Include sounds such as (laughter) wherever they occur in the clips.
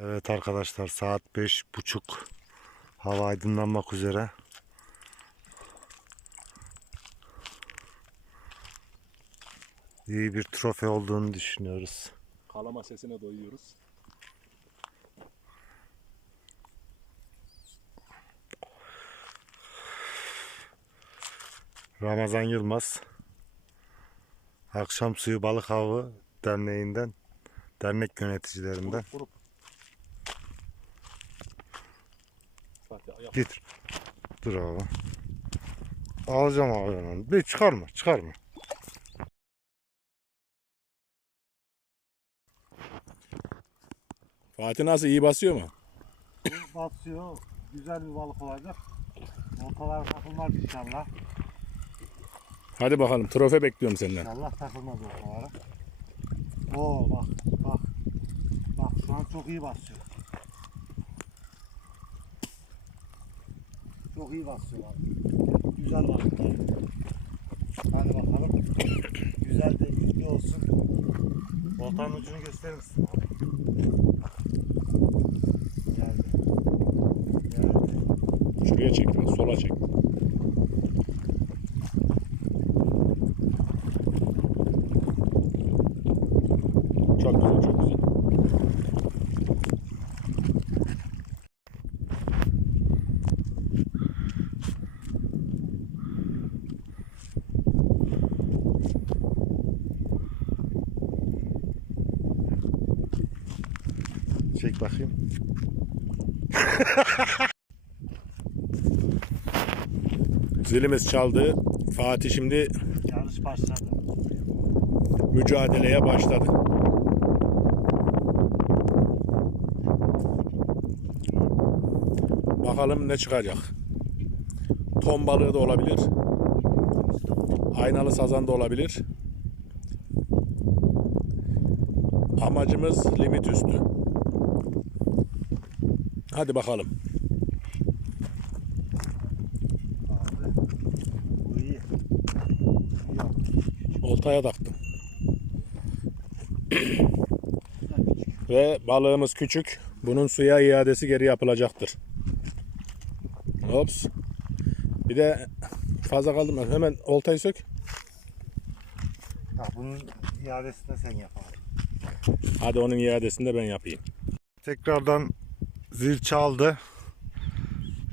Evet arkadaşlar saat beş buçuk. Hava aydınlanmak üzere. İyi bir trofe olduğunu düşünüyoruz. Kalama sesine doyuyoruz. Ramazan Yılmaz Akşam Suyu Balık Avı Derneği'nden dernek yöneticilerinden Vurup vurup. Fatih ayak. Getir. Dur abi. Alacağım abi ben onu. Bir çıkarma, çıkarma. Fatih nasıl iyi basıyor mu? Basıyor. Güzel bir balık olacak. Ortalar takılmaz inşallah. Hadi bakalım trofe bekliyorum senden. İnşallah takılmaz ortalara. Oo bak, bak. Bak şu an çok iyi basıyor. Çok iyi basıyor abi. Güzel balıklar. Hadi bakalım. Güzel de ilgi olsun. Oltanın ucunu gösterir misin? Geldi. Geldi. Şuraya çek biraz sola çek. Çek bakayım. (laughs) Zilimiz çaldı. Fatih şimdi Yarış başladı. mücadeleye başladı. Bakalım ne çıkacak. Ton balığı da olabilir. Aynalı sazan da olabilir. Amacımız limit üstü. Hadi bakalım. Oltaya taktım. (clears throat) Ve balığımız küçük. Bunun suya iadesi geri yapılacaktır. Hops. Bir de fazla kaldım ben. Hemen oltayı sök. Ya bunun iadesini de sen yap abi. Hadi onun iadesini de ben yapayım. Tekrardan zil çaldı.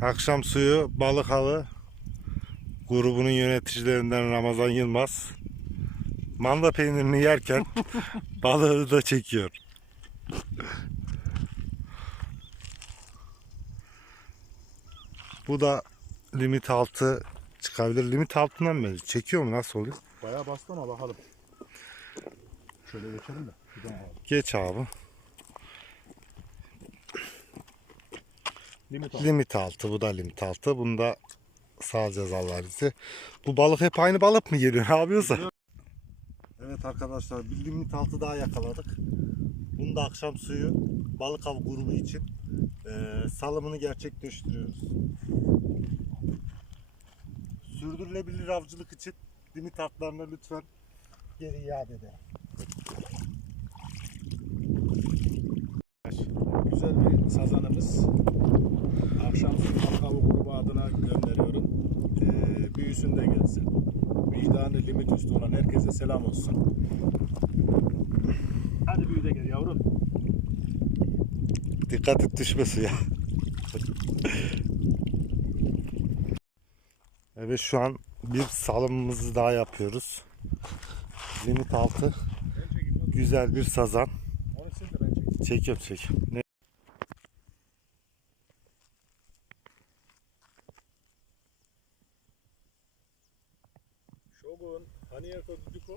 Akşam suyu balık avı grubunun yöneticilerinden Ramazan Yılmaz manda peynirini yerken (laughs) balığı da çekiyor. Bu da limit altı çıkabilir. Limit altından mı? Çekiyor mu? Nasıl oluyor? Bayağı bastı ama bakalım. Şöyle geçelim de. Geç abi. Limit Limit altı. Bu da limit altı. Bunda salacağız Allah bizi. Bu balık hep aynı balık mı geliyor? (laughs) Ne yapıyorsa? Evet arkadaşlar bir limit altı daha yakaladık. Bunu da akşam suyu balık av grubu için eee, salımını gerçekleştiriyoruz. Sürdürülebilir avcılık için limit altlarına lütfen geri iade edelim. Güzel bir sazanımız. Akşam Akavı grubu adına gönderiyorum. Ee, büyüsün de gelsin. Vicdanı limit üstü olan herkese selam olsun. Hadi büyü de gel yavrum. Dikkat et düşme suya. evet şu an bir salımımızı daha yapıyoruz. Limit altı güzel bir sazan. Çekiyorum çekiyorum. Hani yer koducu ko?